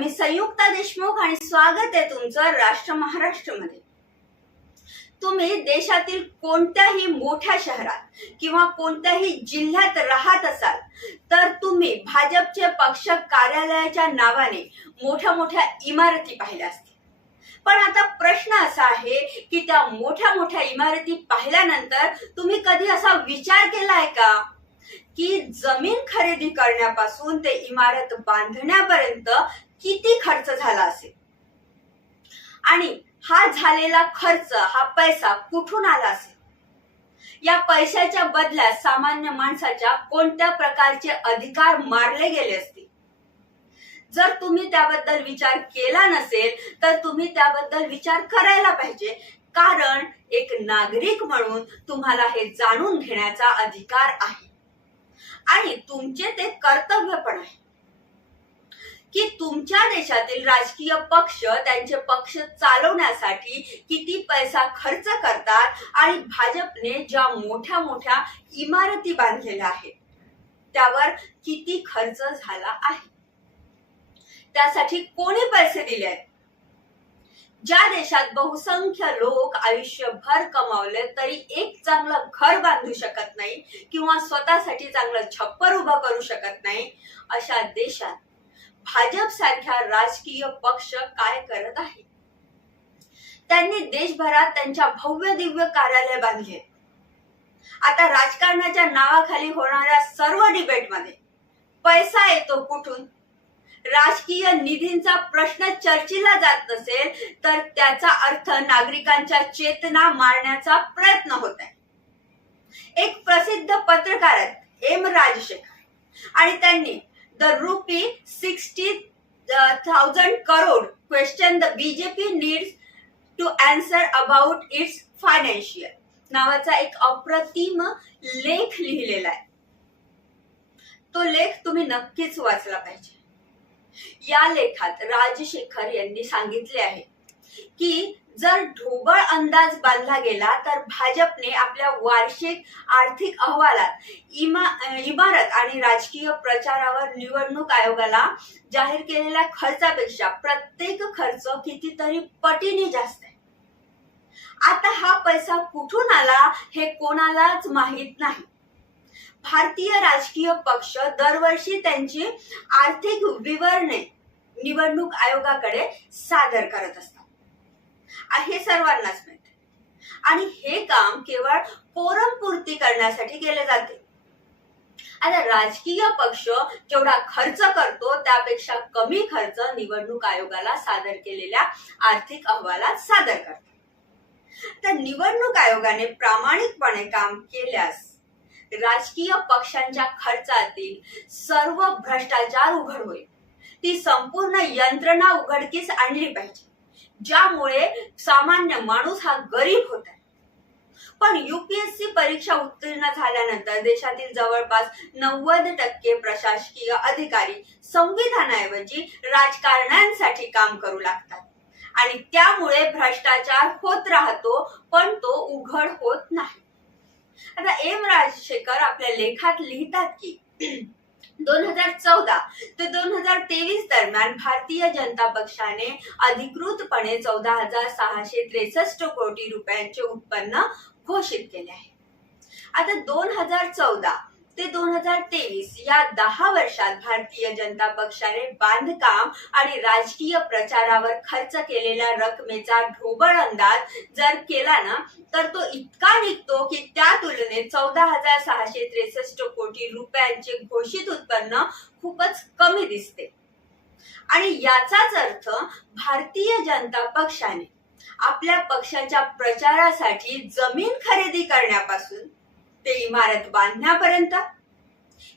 मी संयुक्ता देशमुख आणि स्वागत आहे तुमचं राष्ट्र महाराष्ट्रमध्ये. तुम्ही देशातील कोणत्याही मोठ्या शहरात किंवा कोणत्याही जिल्ह्यात राहत असाल तर तुम्ही भाजपचे पक्ष कार्यालयाच्या नावाने मोठ्या मोठ्या इमारती पाहिल्या असतील. पण आता प्रश्न असा आहे की त्या मोठ्या मोठ्या इमारती पाहिल्यानंतर तुम्ही कधी असा विचार केलाय का? की जमीन खरेदी करण्यापासून ते इमारत बांधण्यापर्यंत किती खर्च झाला असेल? आणि हा झालेला खर्च हा पैसा कुठून आला असेल? या पैशाच्या बदल्यात सामान्य माणसाच्या कोणत्या प्रकारचे अधिकार मारले गेले असतील? जर तुम्ही त्याबद्दल विचार केला नसेल तर तुम्ही त्याबद्दल विचार करायला पाहिजे. कारण एक नागरिक म्हणून तुम्हाला हे जाणून घेण्याचा अधिकार आहे. आणि तुमचे ते कर्तव्य पण आहे. की तुमच्या देशातील राजकीय पक्ष त्यांचे पक्ष चालवण्यासाठी किती पैसा खर्च करतात आणि भाजपने ज्या मोठ्या मोठ्या इमारती बांधलेल्या आहेत त्यावर किती खर्च झाला आहे? त्यासाठी कोणी पैसे दिले आहेत? ज्या देशात बहुसंख्य लोक आयुष्यभर कमावले तरी एक चांगलं घर बांधू शकत नाही किंवा स्वतःसाठी चांगलं छप्पर उभं करू शकत नाही अशा देशात भाजप सारख्या राजकीय पक्ष काय करत आहे त्यांनी देशभरात त्यांच्या भव्य दिव्य कार्यालय बांधले. आता राजकारणाच्या नावाखाली होणाऱ्या सर्व डिबेटमध्ये पैसा येतो कुठून? राजकीय निधींचा प्रश्न चर्चेला जात नसेल तर त्याचा अर्थ नागरिकांच्या चेतना मारण्याचा प्रयत्न होत आहे. एक प्रसिद्ध पत्रकार आहेत एम राजशेखर. आणि त्यांनी the rupee sixty thousand crore question the BJP needs to answer about its financial नावाचा एक अप्रतिम लेख लिहिलेला आहे. तो लेख तुम्ही नक्कीच वाचला पाहिजे. या लेखात राजशेखर यांनी सांगितले आहे की जर ढोबळ अंदाज बांधला गेला तर भाजपने आपल्या वार्षिक आर्थिक अहवालात इमा इमारत आणि राजकीय प्रचारावर निवडणूक आयोगाला जाहीर केलेल्या खर्चापेक्षा प्रत्येक खर्च कितीतरी पटीने जास्त आहे. आता हा पैसा कुठून आला हे कोणालाच माहीत नाही. भारतीय राजकीय पक्ष दरवर्षी त्यांची आर्थिक विवरणे निवडणूक आयोगाकडे सादर करत असतात. हे सर्वांनाच माहिती आणि हे काम केवळ कोरम पूर्ती करण्यासाठी केले जाते. आता राजकीय पक्ष जेवढा खर्च करतो त्यापेक्षा कमी खर्च निवडणूक आयोगाला सादर केलेल्या आर्थिक अहवालात सादर करतो तर निवडणूक आयोगाने प्रामाणिकपणे काम केल्यास राजकीय पक्षांच्या खर्चातील सर्व भ्रष्टाचार उघड होईल. ती संपूर्ण यंत्रणा उघडकीस आणली पाहिजे. ज्यामुळे सामान्य माणूस हा गरीब होत आहे. पण युपीएससी परीक्षा उत्तीर्ण झाल्यानंतर देशातील जवळपास नव्वद टक्के प्रशासकीय अधिकारी संविधानाऐवजी राजकारण्यांसाठी काम करू लागतात. आणि त्यामुळे भ्रष्टाचार होत राहतो पण तो उघड होत नाही. आता एम राजशेखर आपल्या लेखात लिहितात की दोन हजार चौदा ते दोन हजार तेवीस दरम्यान भारतीय जनता पक्षाने अधिकृतपणे चौदा हजार सहाशे त्रेसष्ट कोटी रुपयांचे उत्पन्न घोषित केले आहे. आता दोन हजार चौदा ते दोन हजार तेवीस या दहा वर्षात भारतीय जनता पक्षाने बांधकाम आणि राजकीय प्रचारावर खर्च केलेल्या रकमेचा ढोबळ अंदाज जर केला ना तर तो इतका निघतो की त्या तुलनेत चौदा हजार सहाशे त्रेसष्ट कोटी रुपयांचे घोषित उत्पन्न खूपच कमी दिसते. आणि याचाच अर्थ भारतीय जनता पक्षाने आपल्या पक्षाच्या प्रचारासाठी जमीन खरेदी करण्यापासून ते इमारत बांधण्यापर्यंत.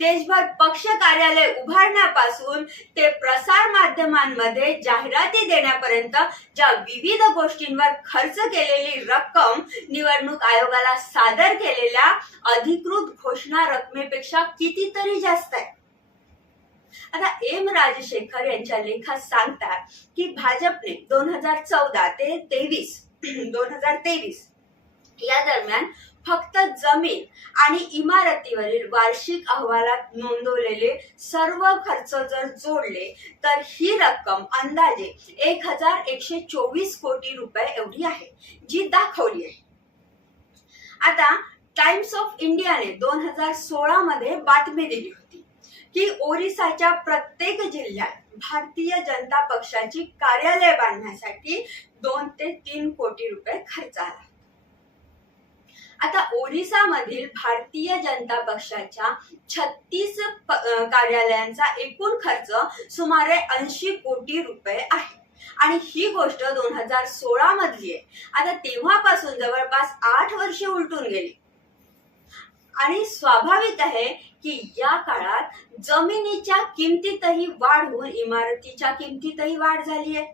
देशभर पक्ष कार्यालय उभारण्यापासून ते प्रसार माध्यमांमध्ये जाहिराती देण्यापर्यंत ज्या विविध गोष्टींवर खर्च केलेली रक्कम निवडणूक आयोगाला सादर केलेल्या अधिकृत घोषणा रकमेपेक्षा कितीतरी जास्त आहे. आता एम राजशेखर यांच्या लेखात सांगतात की भाजपने दोन हजार चौदा ते तेवीस दोन हजार तेवीस या दरम्यान फक्त जमीन आणि इमारतीवरील वार्षिक अहवालात नोंदवलेले सर्व खर्च जर जोडले तर ही रक्कम अंदाजे एक हजार एकशे चोवीस कोटी रुपये एवढी आहे जी दाखवली आहे. आता टाइम्स ऑफ इंडियाने दोन हजार सोळा मध्ये बातमी दिली होती की ओरिसाच्या प्रत्येक जिल्ह्यात भारतीय जनता पक्षाची कार्यालय बांधण्यासाठी दोन ते तीन कोटी रुपये खर्च आला. आता ओरिसामधील भारतीय जनता पक्षाच्या छत्तीस कार्यालयांचा एकूण खर्च सुमारे ऐंशी कोटी रुपये आहे. आणि ही गोष्ट दोन हजार सोळा मधली आहे. आता तेव्हापासून जवळपास आठ वर्षे उलटून गेली. आणि स्वाभाविक आहे की या काळात जमिनीच्या किमतीतही वाढ होऊन इमारतीच्या किमतीतही वाढ झाली आहे.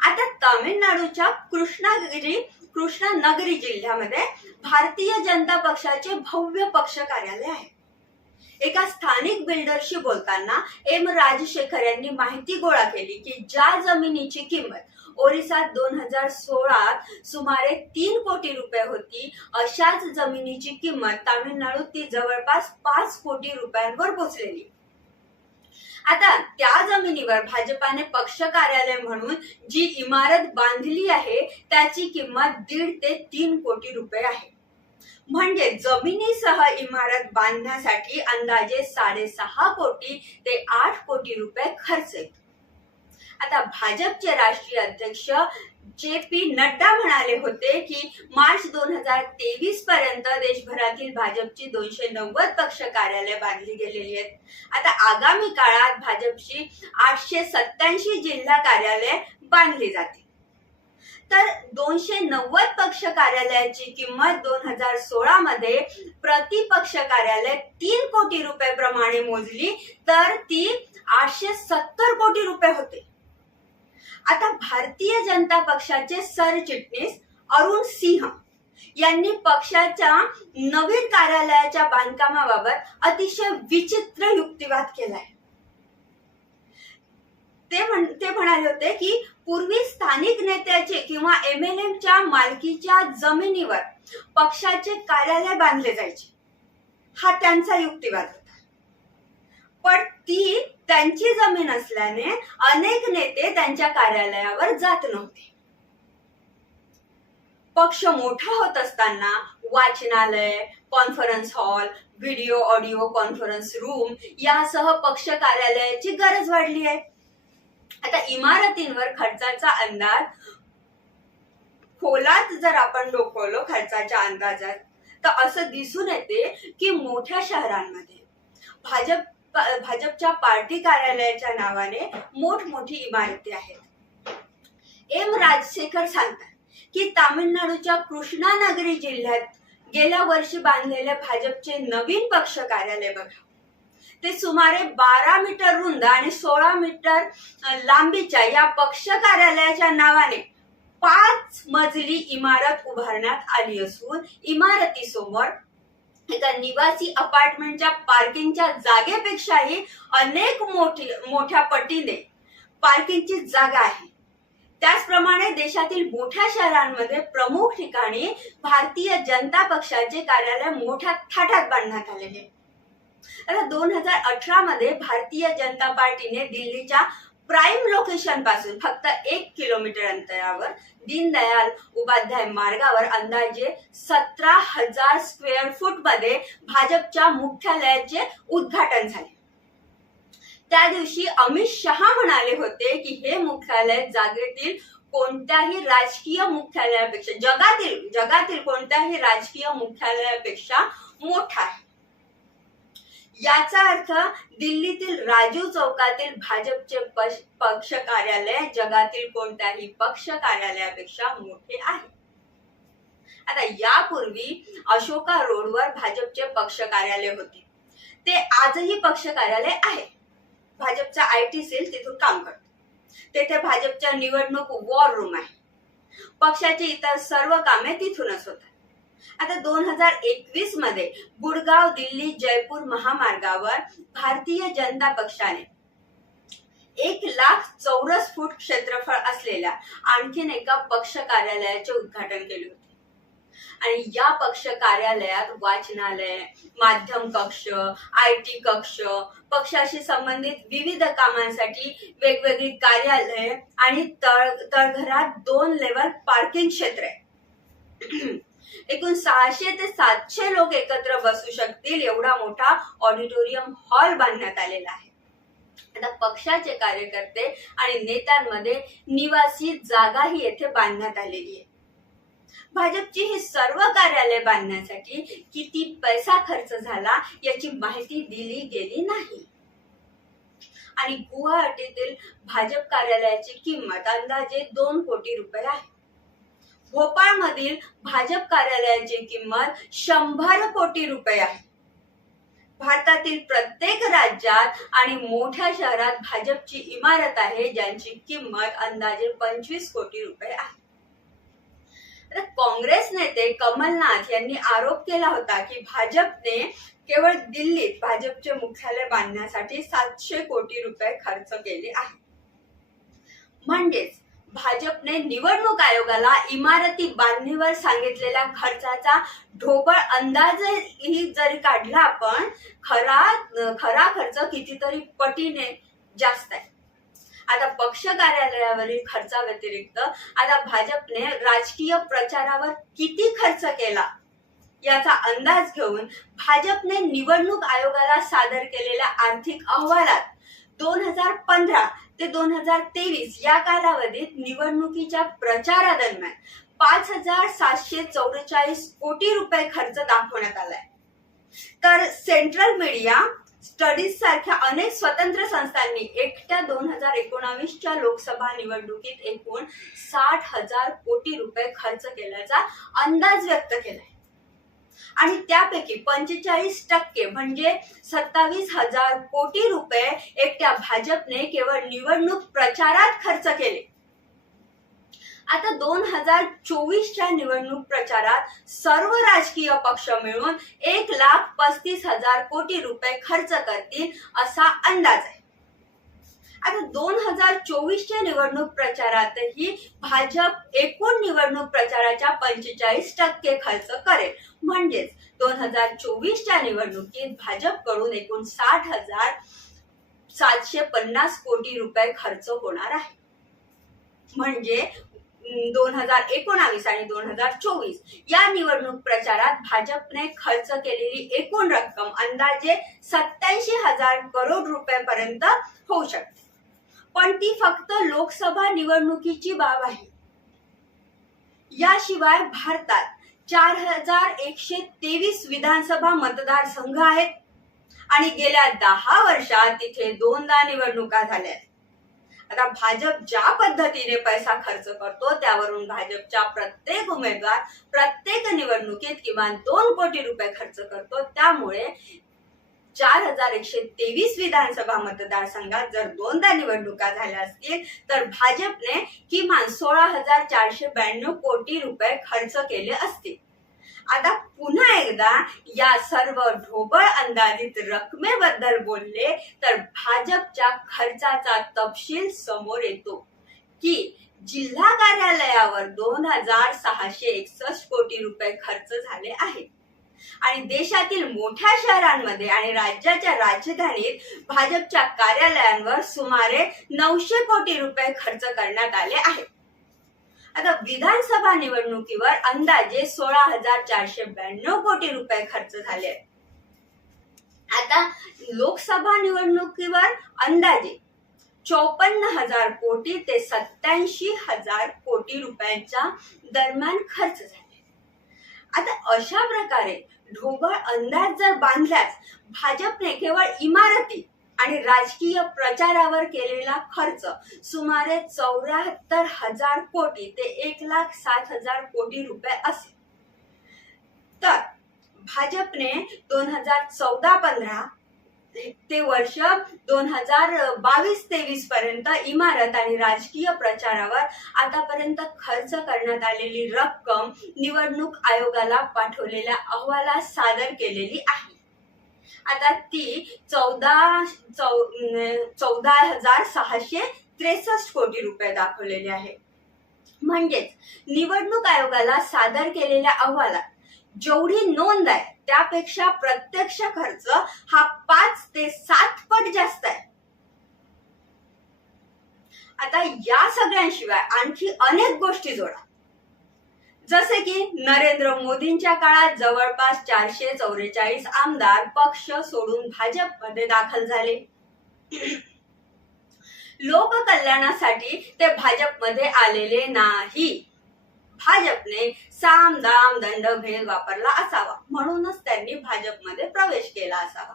आता तामिळनाडूच्या कृष्णागिरी कृष्णनगरी जिल्ह्यामध्ये भारतीय जनता पक्षाचे भव्य पक्ष कार्यालय आहे. एका स्थानिक बिल्डरशी बोलताना एम राजशेखर यांनी माहिती गोळा केली की ज्या जमिनीची किंमत ओरिसात दोन हजार सोळात सुमारे तीन कोटी रुपये होती अशाच जमिनीची किंमत तामिळनाडूत ती जवळपास पाच कोटी रुपयांवर पोहोचलेली आता त्या जमिनीवर भाजपाने पक्ष कार्यालय म्हणून जी इमारत बांधली आहे त्याची किंमत दीड ते तीन कोटी रुपये आहे. म्हणजे जमिनीसह इमारत बांधण्यासाठी अंदाजे साडेसहा कोटी ते आठ कोटी रुपये खर्च येतो. आता भाजपचे राष्ट्रीय अध्यक्ष जे पी नड्डा म्हणाले होते की मार्च दोन हजार तेवीस पर्यंत देशभरातील भाजपची दोनशे नव्वद पक्ष कार्यालय बांधली गेलेली आहेत. आता आगामी काळात भाजपची आठशे सत्याऐंशी जिल्हा कार्यालय बांधली जातील. तर दोनशे नव्वद पक्ष कार्यालयाची किंमत दोन हजार सोळा मध्ये प्रतिपक्ष कार्यालय तीन कोटी रुपये प्रमाणे मोजली तर ती आठशे सत्तर कोटी रुपये होते. आता भारतीय जनता पक्षाचे सरचिटणीस अरुण सिंह यांनी पक्षाच्या नवीन कार्यालयाच्या बांधकामाबाबत अतिशय विचित्र युक्तिवाद केलाय. ते म्हण ते म्हणाले होते की पूर्वी स्थानिक नेत्याचे किंवा एम एल एमच्या मालकीच्या जमिनीवर पक्षाचे कार्यालय बांधले जायचे. हा त्यांचा युक्तिवाद. होता पण ती त्यांची जमीन असल्याने अनेक नेते त्यांच्या कार्यालयावर जात नव्हते. पक्ष मोठा होत असताना वाचनालय conference hall video audio conference room यासह पक्ष कार्यालयाची गरज वाढली आहे. आता इमारतींवर खर्चाचा अंदाज खोलात जर आपण डोकवलो खर्चाच्या अंदाजात तर असं दिसून येते की मोठ्या शहरांमध्ये भाजप भाजपच्या पार्टी कार्यालयाच्या नावाने मोठमोठी इमारती आहेत. एम राजशेखर सांगतात की तामिळनाडूच्या कृष्णानगरी जिल्ह्यात गेल्या वर्षी बांधलेले भाजपचे नवीन पक्ष कार्यालय बघा. ते सुमारे बारा मीटर रुंद आणि सोळा मीटर लांबीच्या या पक्ष कार्यालयाच्या नावाने पाच मजली इमारत उभारण्यात आली असून इमारतीसमोर एका निवासी अपार्टमेंटच्या पार्किंगच्या जागेपेक्षाही अनेक मोठी मोठ्या पटीने पार्किंगची जागा आहे. त्याचप्रमाणे देशातील मोठ्या शहरांमध्ये प्रमुख ठिकाणी भारतीय जनता पक्षाचे कार्यालय मोठ्या थाटात बांधण्यात आलेले आता दोन हजार अठरा मध्ये भारतीय जनता पार्टीने दिल्लीच्या प्राईम लोकेशनपासून फक्त एक किलोमीटर अंतरावर दीनदयाल उपाध्याय मार्गावर अंदाजे सतरा हजार स्क्वेअर फूटमध्ये भाजपच्या मुख्यालयाचे उद्घाटन झाले. त्या दिवशी अमित शहा म्हणाले होते की हे मुख्यालय जागेतील कोणत्याही राजकीय मुख्यालयापेक्षा जगातील जगातील कोणत्याही राजकीय मुख्यालयापेक्षा मोठा आहे. याचा अर्थ दिल्लीतील राजीव चौकातील भाजपचे पक्ष कार्यालय जगातील कोणत्याही पक्ष कार्यालयापेक्षा मोठे आहे. आता यापूर्वी अशोका रोडवर भाजपचे पक्ष कार्यालय होते. ते आजही पक्ष कार्यालय आहे. भाजपचा आय टी सेल तिथून काम करतो. तेथे भाजपच्या निवडणूक वॉर रूम आहे. पक्षाची इतर सर्व कामे तिथूनच होतात. आता दोन हजार एकवीसमध्ये गुडगाव दिल्ली जयपूर महामार्गावर भारतीय जनता पक्षाने एक लाख चौरस फूट क्षेत्रफळ असलेल्या आणखीन एका पक्ष कार्यालयाचे उद्घाटन केले होते. आणि या पक्ष कार्यालयात वाचनालय माध्यम कक्ष आय टी कक्ष पक्षाशी संबंधित विविध कामांसाठी वेगवेगळी कार्यालय आणि तळ तळघरात दोन लेवल पार्किंग क्षेत्र आहे. एकूण सहाशे ते सातशे लोक एकत्र बसू शकतील एवढा मोठा ऑडिटोरियम हॉल बांधण्यात आलेला आहे. आता पक्षाचे कार्यकर्ते आणि नेत्यांमध्ये निवासी जागाही येथे बांधण्यात आलेली आहे. भाजपची ही सर्व कार्यालय बांधण्यासाठी किती पैसा खर्च झाला याची माहिती दिली गेली नाही. आणि गुवाहाटीतील भाजप कार्यालयाची किंमत अंदाजे दोन कोटी रुपये आहे. भोपाळमधील भाजप कार्यालयाची किंमत शंभर कोटी रुपये आहे. भारतातील प्रत्येक राज्यात आणि मोठ्या शहरात भाजपची इमारत आहे ज्यांची किंमत अंदाजे पंचवीस कोटी रुपये आहे. तर काँग्रेस नेते कमलनाथ यांनी आरोप केला होता की भाजपने केवळ दिल्लीत भाजपचे मुख्यालय बांधण्यासाठी सातशे कोटी रुपये खर्च केले आहे. म्हणजेच भाजपने निवडणूक आयोगाला इमारती बांधणीवर सांगितलेल्या खर्चाचा ढोबळ अंदाजही जरी काढला आपण खरा खरा खर्च कितीतरी पटीने जास्त आहे. आता पक्ष कार्यालयावरील खर्चाव्यतिरिक्त आता भाजपने राजकीय प्रचारावर किती खर्च केला याचा अंदाज घेऊन भाजपने निवडणूक आयोगाला सादर केलेल्या आर्थिक अहवालात दोन हजार पंधरा ते दोन हजार तेवीस या कालावधीत निवडणुकीच्या प्रचारादरम्यान पाच हजार सातशे चौवेचाळीस कोटी रुपये खर्च दाखवण्यात आलाय. तर सेंट्रल मीडिया स्टडीज सारख्या अनेक स्वतंत्र संस्थांनी एकट्या दोन हजार एकोणावीसच्या लोकसभा निवडणुकीत एकूण साठ हजार कोटी रुपये खर्च केल्याचा अंदाज व्यक्त केलाय. आणि त्यापैकी पंचेचाळीस टक्के म्हणजे सत्तावीस हजार कोटी रुपये एकट्या भाजपने केवळ निवडणूक प्रचारात खर्च केले. आता दोन हजार चोवीसच्या निवडणूक प्रचारात सर्व राजकीय पक्ष मिळून एक लाख पस्तीस हजार कोटी रुपये खर्च करतील असा अंदाज आहे. आता दोन हजार चोवीसच्या निवडणूक प्रचारातही भाजप एकूण निवडणूक प्रचाराच्या पंचेचाळीस टक्के खर्च करेल. म्हणजेच दोन हजार चोवीसच्या निवडणुकीत भाजपकडून एकूण साठ हजार सातशे पन्नास कोटी रुपये खर्च होणार आहे. म्हणजे दोन हजार एकोणावीस आणि दोन हजार चोवीस या निवडणूक प्रचारात भाजपने खर्च केलेली एकूण रक्कम अंदाजे सत्याऐंशी हजार करोड रुपयापर्यंत होऊ शकते. पण ती फक्त लोकसभा निवडणुकीची बाब आहे. याशिवाय भारतात चार हजार एकशे तेवीस विधानसभा मतदारसंघ आहेत. आणि गेल्या दहा वर्षात तिथे दोनदा निवडणुका झाल्या आता भाजप ज्या पद्धतीने पैसा खर्च करतो त्यावरून भाजपच्या प्रत्येक उमेदवार प्रत्येक निवडणुकीत किमान दोन कोटी रुपये खर्च करतो. त्यामुळे चार हजार एकशे तेवीस विधानसभा मतदारसंघात जर दोनदा निवडणुका झाल्या असतील तर भाजपने किमान सोळा हजार चारशे ब्याण्णव कोटी रुपये खर्च केले असतील. आता पुन्हा एकदा या सर्व ढोबळ अंदाजित रकमेबद्दल बोलले तर भाजपच्या खर्चाचा तपशील समोर येतो की जिल्हा कार्यालयावर दोन हजार सहाशे एकसष्ट कोटी रुपये खर्च झाले आहेत. आणि देशातील मोठ्या शहरांमध्ये आणि राज्याच्या राजधानीत भाजपच्या कार्यालयांवर सुमारे नऊशे कोटी रुपये खर्च करण्यात आले आहेत. आता विधानसभा निवडणुकीवर अंदाजे सोळा हजार चारशे ब्याण्णव कोटी रुपये खर्च झाले आहेत. आता लोकसभा निवडणुकीवर अंदाजे चौपन्न हजार कोटी ते सत्याऐंशी हजार कोटी रुपयांच्या दरम्यान खर्च झाले. आता अशा प्रकारे ढोबळ अंदाज जर बांधल्यास भाजपने केवळ इमारती आणि राजकीय प्रचारावर केलेला खर्च सुमारे चौऱ्याहत्तर हजार कोटी ते एक लाख सात हजार कोटी रुपये असेल. तर भाजपने दोन हजार चौदा पंधरा ते वर्ष दोन हजार बावीस तेवीस पर्यंत इमारत आणि राजकीय प्रचारावर आतापर्यंत खर्च करण्यात आलेली रक्कम निवडणूक आयोगाला पाठवलेल्या अहवालात सादर केलेली आहे. आता ती चौदा चौ चौदा हजार सहाशे त्रेसष्ट कोटी रुपये दाखवलेले आहे. म्हणजेच निवडणूक आयोगाला सादर केलेल्या अहवालात जेवढी नोंद आहे त्यापेक्षा प्रत्यक्ष खर्च हा पाच ते सात पट जास्त आहे. आता या सगळ्यांशिवाय आणखी अनेक गोष्टी जोडा. जसे की नरेंद्र मोदींच्या काळात जवळपास चारशे चौवेचाळीस आमदार पक्ष सोडून भाजपमध्ये दाखल झाले. लोककल्याणासाठी ते भाजपमध्ये आलेले नाही. भाजपने साम दाम दंड भेद वापरला असावा. म्हणूनच त्यांनी भाजपमध्ये प्रवेश केला असावा.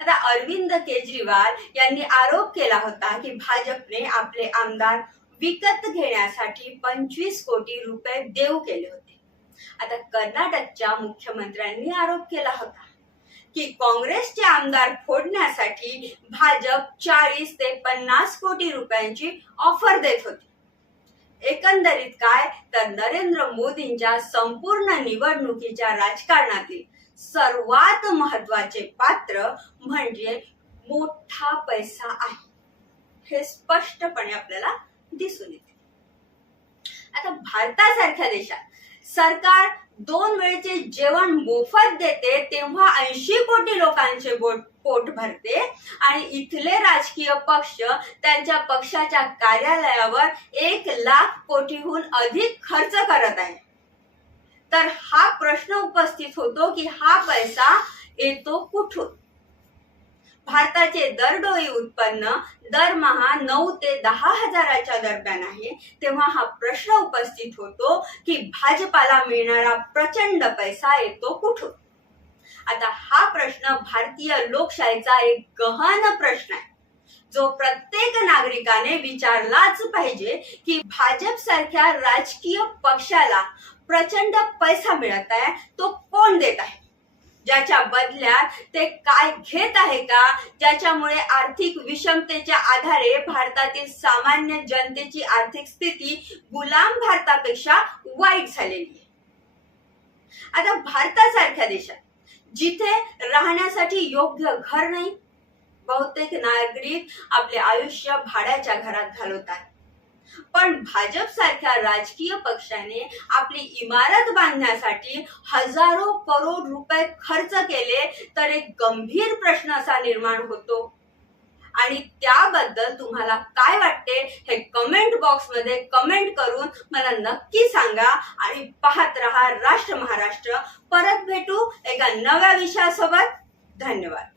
आता अरविंद केजरीवाल यांनी आरोप केला होता की भाजपने आपले आमदार विकत घेण्यासाठी पंचवीस कोटी रुपये देऊ केले होते. आता कर्नाटकच्या मुख्यमंत्र्यांनी आरोप केला होता की काँग्रेसचे आमदार फोडण्यासाठी भाजप चाळीस ते पन्नास कोटी रुपयांची ऑफर देत होती. एकंदरीत काय? तर नरेंद्र मोदींच्या संपूर्ण निवडणुकीच्या राजकारणातील सर्वात महत्त्वाचे पात्र म्हणजे मोठा पैसा आहे. हे स्पष्टपणे आपल्याला दिसून येते. आता भारतासारख्या देशात सरकार दोन वेळचे जेवण मोफत देते तेव्हा ऐंशी कोटी लोकांचे पोट भरते. आणि इथले राजकीय पक्ष त्यांच्या पक्षाच्या कार्यालयावर एक लाख कोटीहून अधिक खर्च करत आहे. तर हा प्रश्न उपस्थित होतो की हा पैसा येतो कुठून? भारताचे दरडोई उत्पन्न दरमहा नऊ ते दहा हजाराच्या दरम्यान आहे. तेव्हा हा प्रश्न उपस्थित होतो की भाजपाला मिळणारा प्रचंड पैसा येतो कुठून? आता हा प्रश्न भारतीय लोकशाहीचा एक गहन प्रश्न आहे. जो प्रत्येक नागरिकाने विचारलाच पाहिजे की भाजप सारख्या राजकीय पक्षाला प्रचंड पैसा मिळत आहे तो कोण देत आहे? ज्याच्या बदल्यात ते काय घेत आहे का? ज्याच्यामुळे आर्थिक विषमतेच्या आधारे भारतातील सामान्य जनतेची आर्थिक स्थिती गुलाम भारतापेक्षा वाईट झालेली आहे. आता भारतासारख्या देशात जिथे राहण्यासाठी योग्य घर नाही बहुतेक नागरिक आपले आयुष्य भाड्याच्या घरात घालवतात. पण भाजप सारख्या राजकीय पक्षाने आपली इमारत बांधण्यासाठी हजारो करोड रुपये खर्च केले तर एक गंभीर प्रश्न असा निर्माण होतो. आणि त्याबद्दल तुम्हाला काय वाटते हे कमेंट बॉक्समध्ये कमेंट करून मला नक्की सांगा. आणि पाहत रहा राष्ट्र महाराष्ट्र. परत भेटू एका नव्या विषयासोबत. धन्यवाद.